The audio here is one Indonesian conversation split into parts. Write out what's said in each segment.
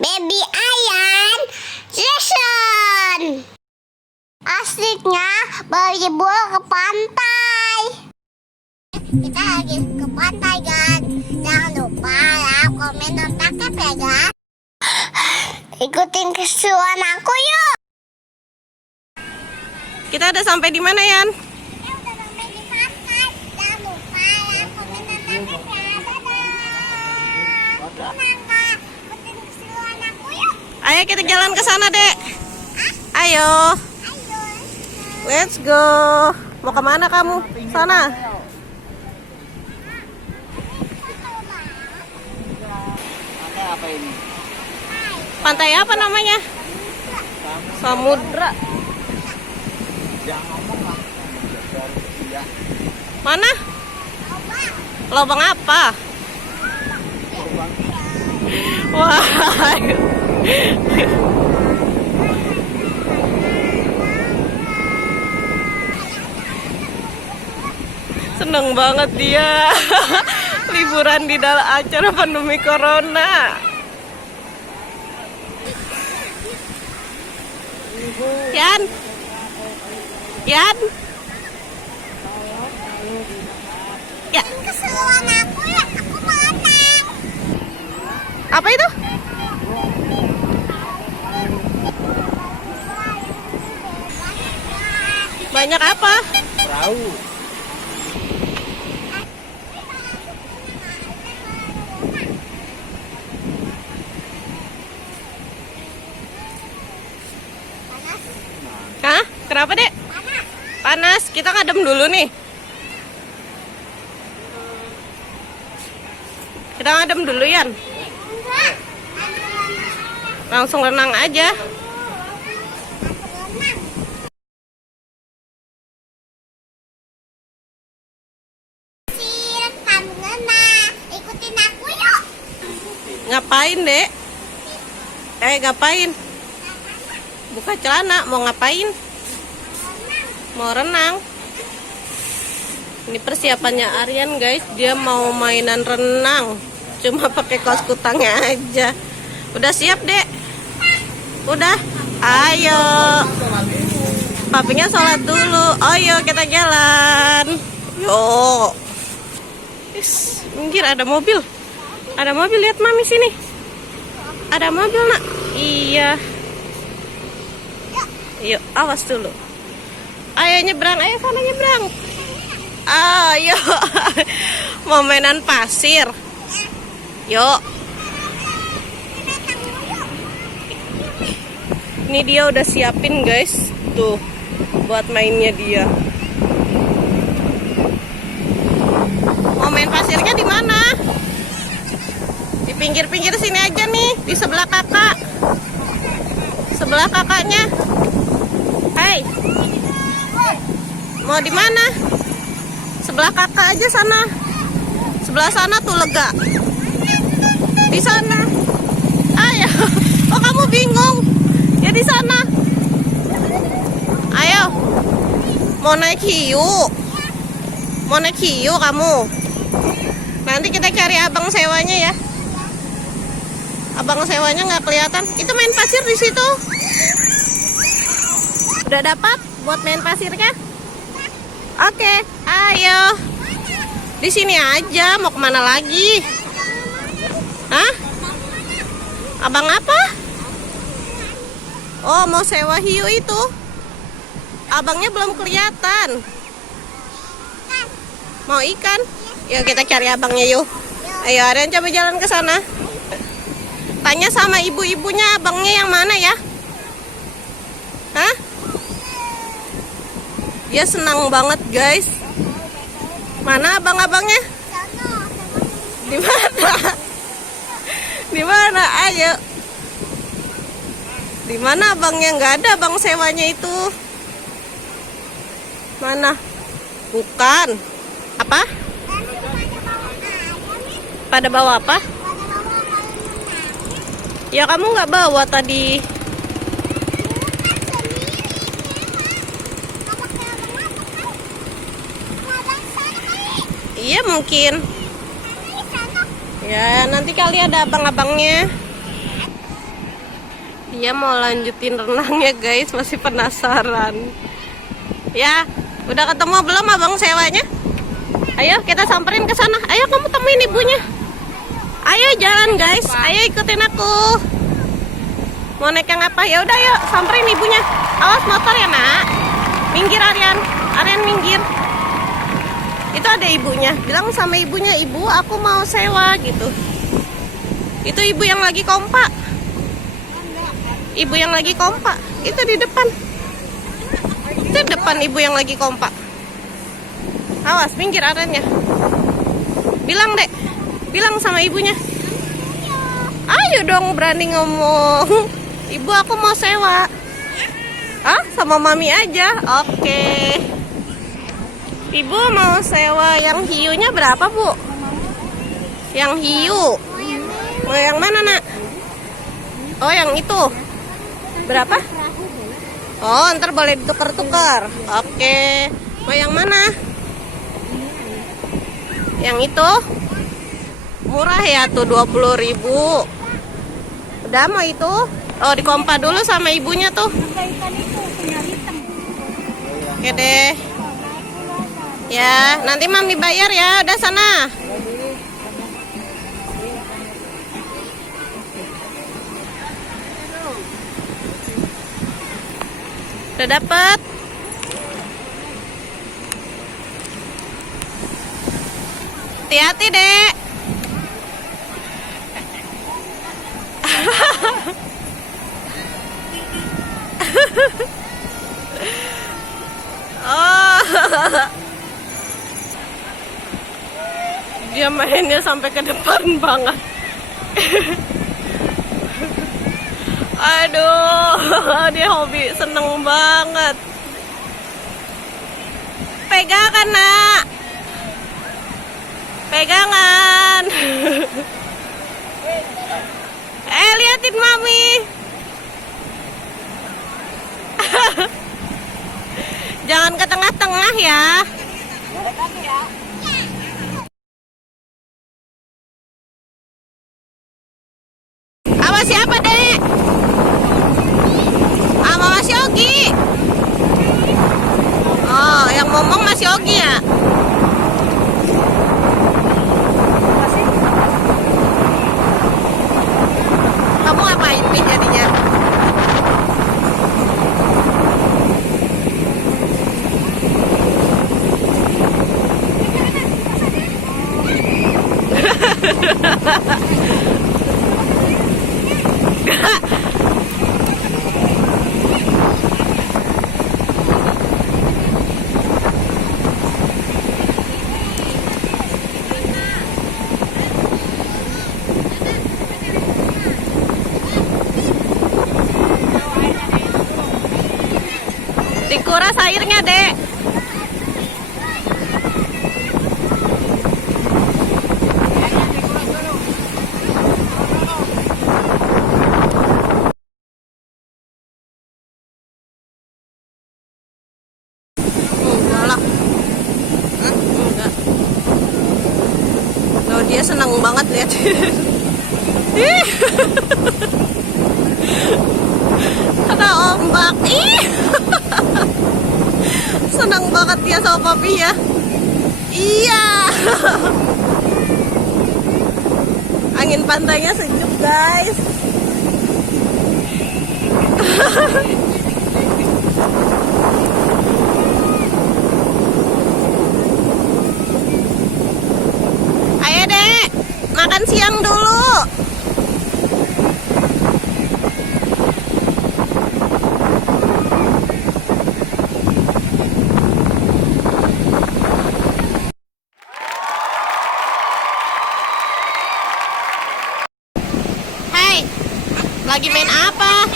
Baby Ayan Jason. Asiknya berlibur ke pantai. Kita lagi ke pantai, guys. Jangan lupa like, komen, dan subscribe ya, guys. Ikutin keseruan aku yuk. Kita udah sampai di mana, Yan? Kita udah sampai di pantai. Jangan lupa like, komen, dan subscribe ya. Dadah. Kenapa? Ikutin keseruan aku yuk. Ayo kita jalan ke sana, Dek. Ayo. Ayo. Let's go. Mau kemana kamu? Sana. Apa ini? Pantai apa namanya? Samudra. Jangan ngomong lah. Ya. Mana? Lobang apa? Wah. Seneng banget dia. Liburan di dalam acara pandemi corona. Yan. Yan. Ya. Keseruan aku ya. Aku mau datang. Apa itu? Banyak apa? Perahu. Hah? Kenapa, Dek? Panas. Kita ngadem dulu nih. Kita ngadem dulu, Yan. Enggak. Langsung renang aja. Kamu ngena. Ikutin aku yuk. Ngapain, Dek? Ngapain? Buka celana, mau ngapain? Mau renang. Ini persiapannya Aryan, guys. Dia mau mainan renang. Cuma pakai kaos kutangnya aja. Udah siap, Dek? Udah? Ayo. Papinya sholat dulu. Ayo kita jalan. Yuk. Minggir, ada mobil. Ada mobil, lihat Mami sini. Ada mobil, Nak. Iya. Yuk, awas dulu. Ayo nyebrang, ayo sana nyebrang. Ayo. Mau mainan pasir. Yuk. Ini dia udah siapin, guys. Tuh, buat mainnya dia. Mau main pasirnya di mana? Di pinggir-pinggir sini aja nih, di sebelah kakak. Sebelah kakaknya. Hai. Mau di mana? Sebelah kakak aja sana. Sebelah sana tuh lega. Di sana. Ayo. Oh, kamu bingung? Ya di sana. Ayo. Mau naik hiu? Mau naik hiu kamu? Nanti kita cari abang sewanya ya. Abang sewanya nggak kelihatan. Itu main pasir di situ. Udah dapat buat main pasirnya? Oke, ayo. Di sini aja. Mau kemana lagi? Hah? Abang apa? Oh, mau sewa hiu itu. Abangnya belum kelihatan. Mau ikan? Yuk kita cari abangnya yuk. Ayo, Aryan coba jalan ke sana. Tanya sama ibu-ibunya abangnya yang mana ya? Hah? Dia senang banget, guys. Mana abang-abangnya? Di mana? Di mana? Ayo. Di mana abangnya? Nggak ada abang sewanya itu. Mana? Bukan. Apa? Pada bawa apa? Ya kamu nggak bawa tadi. Iya mungkin. Ya nanti kali ada abang-abangnya. Dia mau lanjutin renangnya guys, masih penasaran. Ya, udah ketemu belum abang sewanya? Ayo kita samperin ke sana. Ayo kamu temuin ibunya. Ayo jalan guys, ayo ikutin aku. Mau naik yang apa? Ya udah yuk, samperin ibunya. Awas motor ya nak. Minggir Aryan, Aryan minggir. Itu ada ibunya. Bilang sama ibunya, ibu aku mau sewa gitu. Itu ibu yang lagi kompak. Ibu yang lagi kompak. Itu di depan. Itu depan ibu yang lagi kompak. Awas, minggir Aryannya. Bilang dek, bilang sama ibunya. Ayo dong berani ngomong. Ibu aku mau sewa. Ah, sama mami aja. Oke. Ibu mau sewa yang hiunya berapa, Bu? Yang hiu. Mau yang mana, Nak? Oh, yang itu. Berapa? Oh, ntar boleh ditukar-tukar. Oke. Mau yang mana? Yang itu? Murah ya tuh 20.000. Udah mau itu? Oh, dikompa dulu sama ibunya tuh. Oke deh. Ya, nanti mami bayar ya. Udah sana. Udah dapet. Hati-hati dek. Oh. Dia mainnya sampai ke depan banget. Aduh, dia hobi seneng banget. Pegangan nak. Pegangan. Liatin mami. Jangan ke tengah-tengah ya. Apa siapa dek? Sama Mas Yogi. Oh, yang ngomong Mas Yogi ya? Kamu ngapain nih jadinya? Dikuras airnya dek. Galak. Enggak. Loh, dia senang banget lihat. Ada ombak. Senang banget dia sama papi ya. Iya. Angin pantainya sejuk guys. Ayo dek, makan siang dulu. Hai, lagi main apa?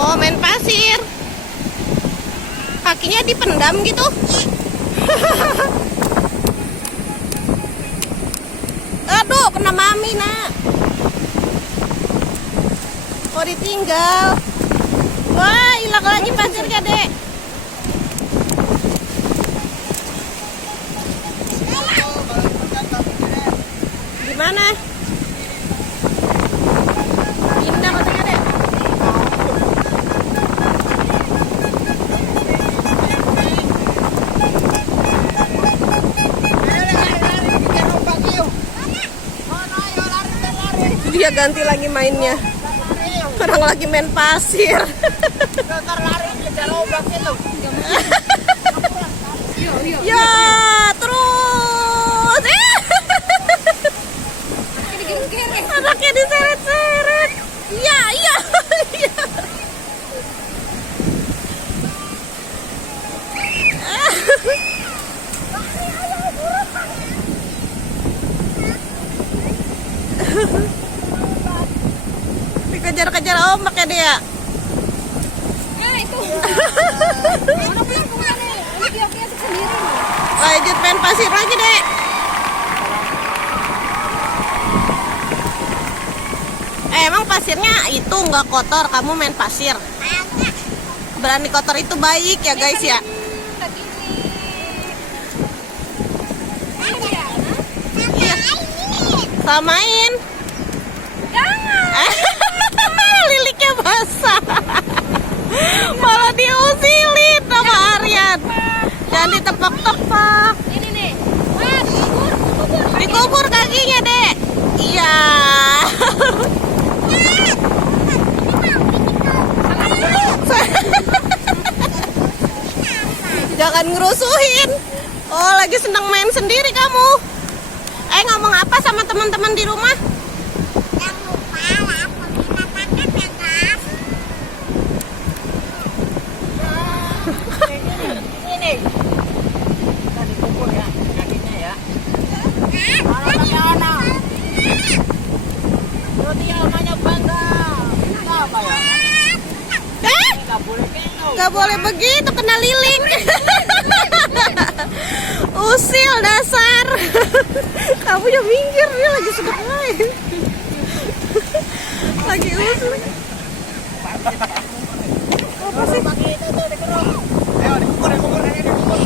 Oh, main pasir. Kakinya dipendam gitu. Aduh, kena mami nak. Kok ditinggal? Wah, hilang lagi pasirnya dek. Gimana? Pindah katanya dek. Iya, ganti lagi mainnya. Orang lagi main pasir. Ya, terus. Anaknya diseret-seret. Iya, iya. Iya. Dikejar-kejar ombak ya dia. Nah itu. Lanjut main pasir lagi dek. Emang pasirnya itu nggak kotor, kamu main pasir. Berani kotor itu baik ya guys ya. Iya. Samain. Liliknya basah. Malah diusilin sama Aryan. Jangan ditepok-tepok. Ini nih. Wah, kubur. Dikubur kakinya dek. Iya. Jangan ngerusuhin. Oh, lagi senang main sendiri kamu. Ngomong apa sama teman-teman di rumah? Jangan lupa lah, komentar ya guys. Ini. Kita dikubur ya kakinya ya. Terus dia namanya bangga. Ini apa ya? Nggak boleh keong. Gak boleh begitu, kena liling. Usil dasar. Kamu yang minggir, dia lagi sedang main. Lagi usil. Apa sih? Ayo dikubur ini dikubur.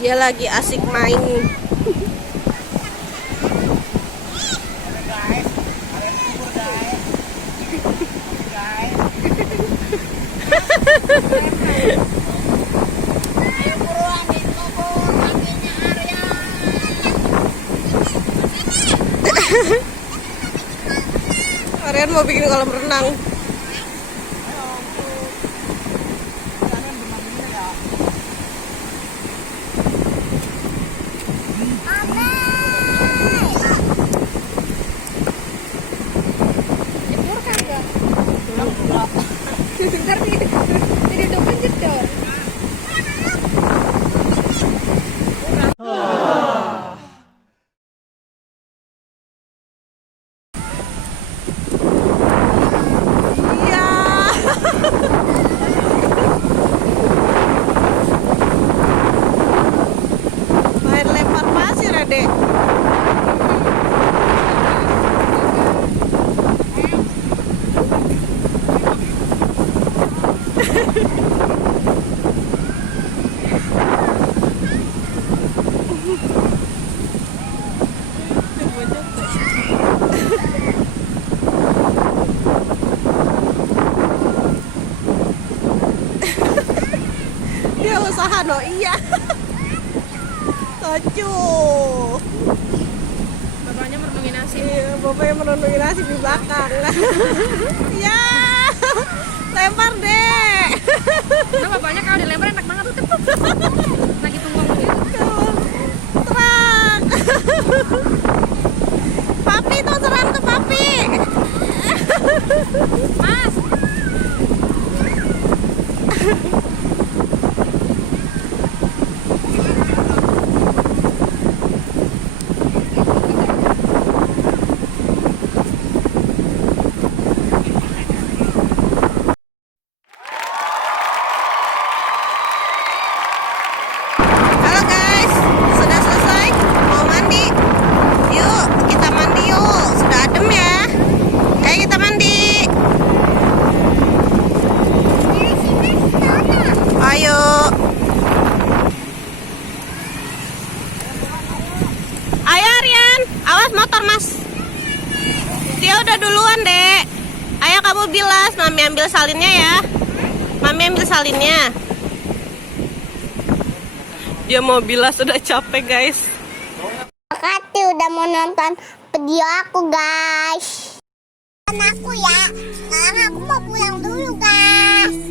Dia lagi asik main. Ayo buruan dikubur kakinya Arya. Aryan mau bikin kolam renang. Iya. Main lempar pasir ya dek. Dia usaha no, iya. Lucu. Bapaknya merenungi nasi. Iya, bapaknya menunduk nasi di belakang. Ya, lempar deh. Nah, bapaknya kalau dilempar enak banget tuh tepuk. Lagi tunggu gitu. Terang. Papi tuh serang tuh papi. Mas, Halo guys, sudah selesai? Mau mandi? Yuk, kita mandi yuk. Sudah adem ya. Ayo kita mandi. Ayo. Ayo Aryan, awas motor mas. Dia udah duluan dek. Ayo kamu bilas, mami ambil salinnya ya. Mami ambil salinnya. Dia mau bilang sudah capek guys. Makasih udah mau nonton video aku guys. Aku ya, sekarang aku mau pulang dulu guys.